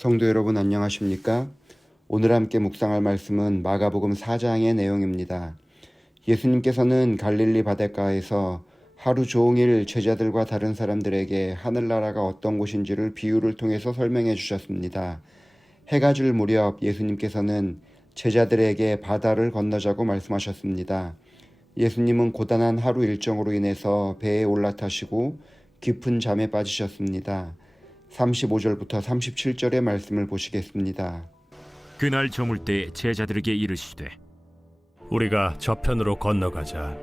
성도 여러분 안녕하십니까? 오늘 함께 묵상할 말씀은 마가복음 4장의 내용입니다. 예수님께서는 갈릴리 바닷가에서 하루 종일 제자들과 다른 사람들에게 하늘나라가 어떤 곳인지를 비유를 통해서 설명해 주셨습니다. 해가 질 무렵 예수님께서는 제자들에게 바다를 건너자고 말씀하셨습니다. 예수님은 고단한 하루 일정으로 인해서 배에 올라타시고 깊은 잠에 빠지셨습니다. 35절부터 37절의 말씀을 보시겠습니다. 그날 저물 때 제자들에게 이르시되 우리가 저편으로 건너가자.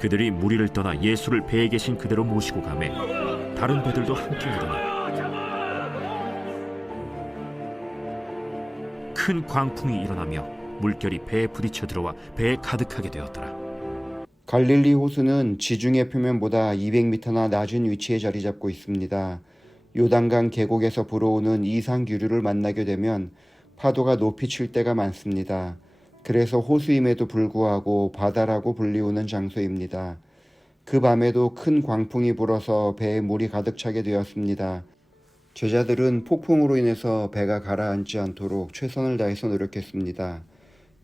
그들이 무리를 떠나 예수를 배에 계신 그대로 모시고 가매 다른 배들도 함께 오더니 큰 광풍이 일어나며 물결이 배에 부딪혀 들어와 배에 가득하게 되었더라. 갈릴리 호수는 지중해 표면보다 200m나 낮은 위치에 자리 잡고 있습니다. 요단강 계곡에서 불어오는 이상기류를 만나게 되면 파도가 높이 칠 때가 많습니다. 그래서 호수임에도 불구하고 바다라고 불리우는 장소입니다. 그 밤에도 큰 광풍이 불어서 배에 물이 가득 차게 되었습니다. 제자들은 폭풍으로 인해서 배가 가라앉지 않도록 최선을 다해서 노력했습니다.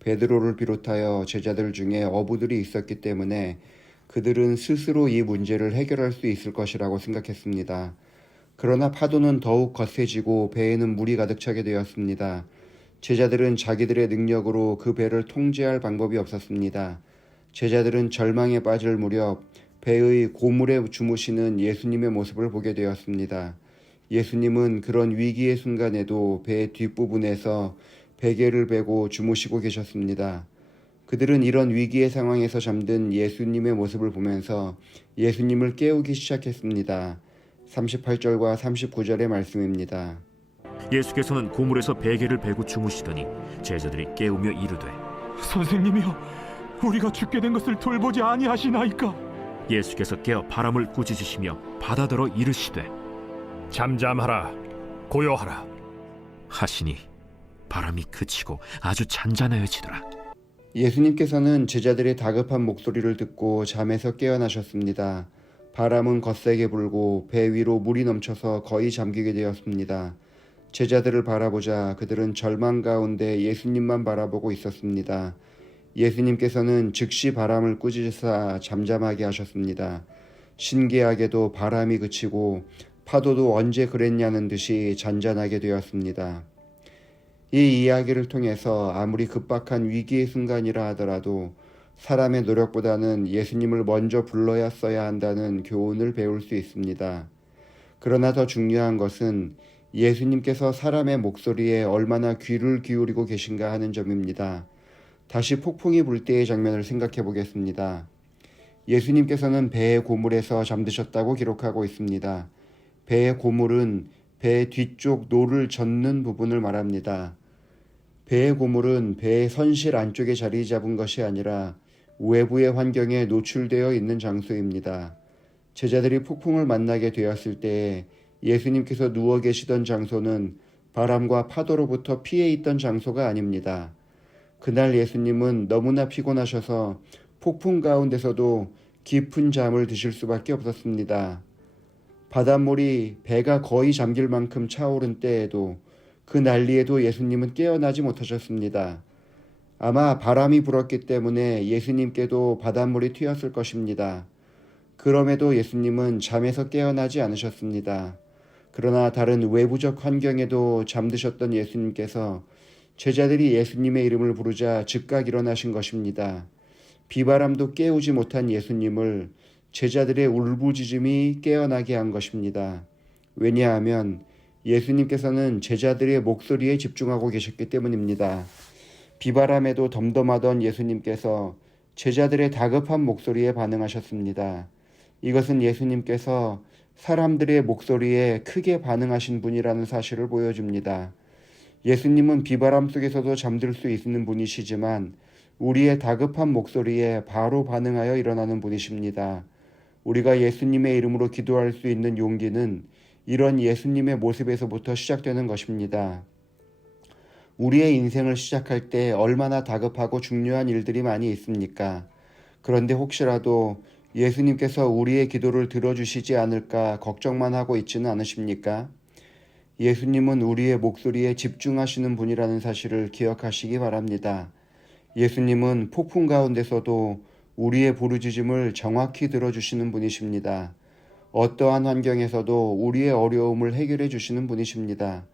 베드로를 비롯하여 제자들 중에 어부들이 있었기 때문에 그들은 스스로 이 문제를 해결할 수 있을 것이라고 생각했습니다. 그러나 파도는 더욱 거세지고 배에는 물이 가득 차게 되었습니다. 제자들은 자기들의 능력으로 그 배를 통제할 방법이 없었습니다. 제자들은 절망에 빠질 무렵 배의 고물에 주무시는 예수님의 모습을 보게 되었습니다. 예수님은 그런 위기의 순간에도 배 뒷부분에서 베개를 베고 주무시고 계셨습니다. 그들은 이런 위기의 상황에서 잠든 예수님의 모습을 보면서 예수님을 깨우기 시작했습니다. 38절과 39절의 말씀입니다. 예수께서는 고물에서 베개를 베고 주무시더니 제자들이 깨우며 이르되 선생님이여, 우리가 죽게 된 것을 돌보지 아니하시나이까? 예수께서 깨어 바람을 꾸짖으시며 바다더러 이르시되 잠잠하라, 고요하라. 하시니 바람이 그치고 아주 잔잔하여지더라. 예수님께서는 제자들의 다급한 목소리를 듣고 잠에서 깨어나셨습니다. 바람은 거세게 불고 배 위로 물이 넘쳐서 거의 잠기게 되었습니다. 제자들을 바라보자 그들은 절망 가운데 예수님만 바라보고 있었습니다. 예수님께서는 즉시 바람을 꾸짖으사 잠잠하게 하셨습니다. 신기하게도 바람이 그치고 파도도 언제 그랬냐는 듯이 잔잔하게 되었습니다. 이 이야기를 통해서 아무리 급박한 위기의 순간이라 하더라도 사람의 노력보다는 예수님을 먼저 불러야 써야 한다는 교훈을 배울 수 있습니다. 그러나 더 중요한 것은 예수님께서 사람의 목소리에 얼마나 귀를 기울이고 계신가 하는 점입니다. 다시 폭풍이 불 때의 장면을 생각해 보겠습니다. 예수님께서는 배의 고물에서 잠드셨다고 기록하고 있습니다. 배의 고물은 배 뒤쪽 노를 젓는 부분을 말합니다. 배의 고물은 배의 선실 안쪽에 자리 잡은 것이 아니라 외부의 환경에 노출되어 있는 장소입니다. 제자들이 폭풍을 만나게 되었을 때에 예수님께서 누워 계시던 장소는 바람과 파도로부터 피해 있던 장소가 아닙니다. 그날 예수님은 너무나 피곤하셔서 폭풍 가운데서도 깊은 잠을 드실 수밖에 없었습니다. 바닷물이 배가 거의 잠길 만큼 차오른 때에도 그 난리에도 예수님은 깨어나지 못하셨습니다. 아마 바람이 불었기 때문에 예수님께도 바닷물이 튀었을 것입니다. 그럼에도 예수님은 잠에서 깨어나지 않으셨습니다. 그러나 다른 외부적 환경에도 잠드셨던 예수님께서 제자들이 예수님의 이름을 부르자 즉각 일어나신 것입니다. 비바람도 깨우지 못한 예수님을 제자들의 울부짖음이 깨어나게 한 것입니다. 왜냐하면 예수님께서는 제자들의 목소리에 집중하고 계셨기 때문입니다. 비바람에도 덤덤하던 예수님께서 제자들의 다급한 목소리에 반응하셨습니다. 이것은 예수님께서 사람들의 목소리에 크게 반응하신 분이라는 사실을 보여줍니다. 예수님은 비바람 속에서도 잠들 수 있는 분이시지만 우리의 다급한 목소리에 바로 반응하여 일어나는 분이십니다. 우리가 예수님의 이름으로 기도할 수 있는 용기는 이런 예수님의 모습에서부터 시작되는 것입니다. 우리의 인생을 시작할 때 얼마나 다급하고 중요한 일들이 많이 있습니까? 그런데 혹시라도 예수님께서 우리의 기도를 들어주시지 않을까 걱정만 하고 있지는 않으십니까? 예수님은 우리의 목소리에 집중하시는 분이라는 사실을 기억하시기 바랍니다. 예수님은 폭풍 가운데서도 우리의 부르짖음을 정확히 들어주시는 분이십니다. 어떠한 환경에서도 우리의 어려움을 해결해 주시는 분이십니다.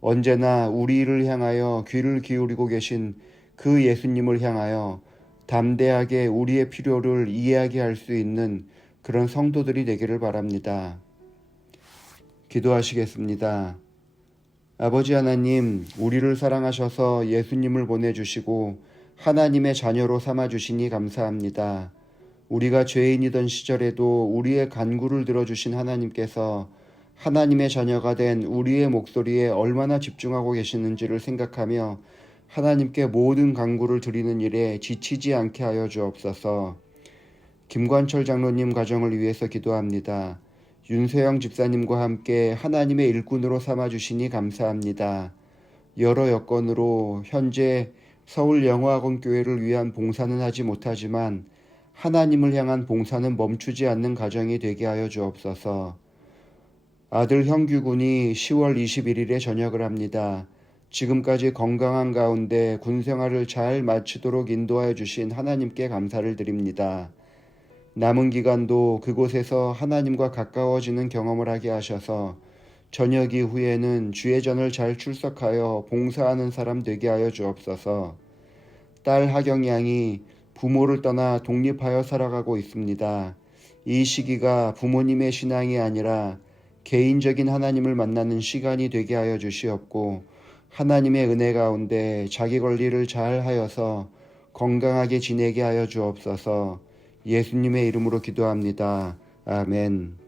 언제나 우리를 향하여 귀를 기울이고 계신 그 예수님을 향하여 담대하게 우리의 필요를 이야기할 수 있는 그런 성도들이 되기를 바랍니다. 기도하시겠습니다. 아버지 하나님, 우리를 사랑하셔서 예수님을 보내주시고 하나님의 자녀로 삼아주시니 감사합니다. 우리가 죄인이던 시절에도 우리의 간구를 들어주신 하나님께서 하나님의 자녀가 된 우리의 목소리에 얼마나 집중하고 계시는지를 생각하며 하나님께 모든 간구를 드리는 일에 지치지 않게 하여 주옵소서. 김관철 장로님 가정을 위해서 기도합니다. 윤세영 집사님과 함께 하나님의 일꾼으로 삼아주시니 감사합니다. 여러 여건으로 현재 서울영어학원교회를 위한 봉사는 하지 못하지만 하나님을 향한 봉사는 멈추지 않는 가정이 되게 하여 주옵소서. 아들 형규군이 10월 21일에 전역을 합니다. 지금까지 건강한 가운데 군생활을 잘 마치도록 인도하여 주신 하나님께 감사를 드립니다. 남은 기간도 그곳에서 하나님과 가까워지는 경험을 하게 하셔서 저녁 이후에는 주의 전을 잘 출석하여 봉사하는 사람 되게 하여 주옵소서. 딸 하경 양이 부모를 떠나 독립하여 살아가고 있습니다. 이 시기가 부모님의 신앙이 아니라 개인적인 하나님을 만나는 시간이 되게 하여 주시옵고 하나님의 은혜 가운데 자기 관리를 잘 하여서 건강하게 지내게 하여 주옵소서. 예수님의 이름으로 기도합니다. 아멘.